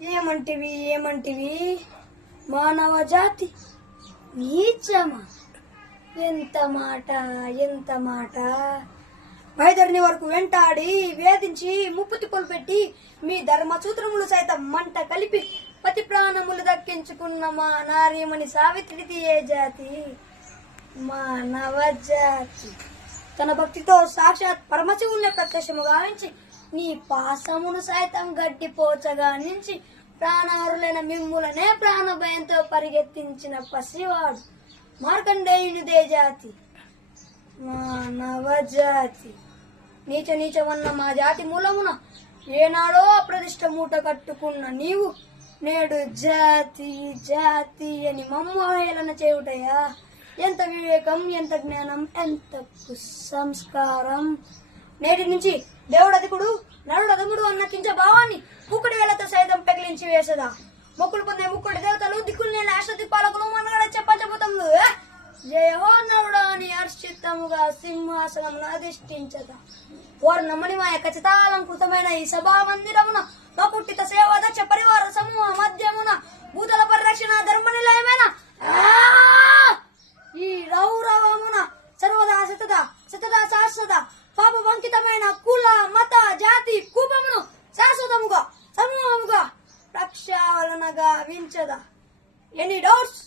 ఏమంటివి ఏమంటివి? మానవ జాతి నీచమా? ఎంత మాట ఎంత మాట? వైదరిని వరకు వెంటాడి వేధించి ముప్పు తిప్పలు పెట్టి మీ ధర్మసూత్రములు సైతం మంట కలిపి పతి ప్రాణములు దక్కించుకున్న మా నారీమణి సావిత్రిది ఏ జాతి? మా నవజాతి తన భక్తితో సాక్షాత్ పరమశివుల్ని ప్రత్యక్షము గావించి నీ పాసమును సైతం గట్టిపోచగా నుంచి ప్రాణారులైన మిమ్ములనే ప్రాణభయంతో పరిగెత్తించిన పసివాడు మార్కండేయునిదే జాతి మానవ జాతి నీచ నీచవన్న మా జాతి మూలమున ఏనాడో అప్రదిష్ట మూట కట్టుకున్న నీవు నేడు జాతి జాతి అని మమ్మహేళన చేయుటయా? ఎంత వివేకం ఎంత జ్ఞానం ఎంత సంస్కారం నేటి నుంచి దేవుడు అధికుడు నరుడు అదముడు అన్న కించ భావాన్ని ముక్కుడు వేలతో సైతం పెగిలించి వేసదా? మొక్కులు పొందే ముక్కుడి దేవతలు దిక్కులు నేల ఆశ్రతి పాలకులు మనగడ చెప్పచబోతములు జయహో నరుడా అని హర్షితముగా సింహాసనమును అధిష్ఠించదా? వారు నమ్మని ఖచ్చితాలంకృతమైన ఈ సభా మందిరమున మా పుట్టిత సేవాదక్ష పరివార సమూహ మధ్యమున భూతల పరిరక్షణ ధర్మ నిలయమైన ఈ రౌరవమున సర్వదా సతదా సతదా శాశ్వత పాప వంకితమైన కుల మత జాతి కూపమును శాశ్వతముగా సమూహముగా ప్రక్షాళనగా వించదా? Any doubts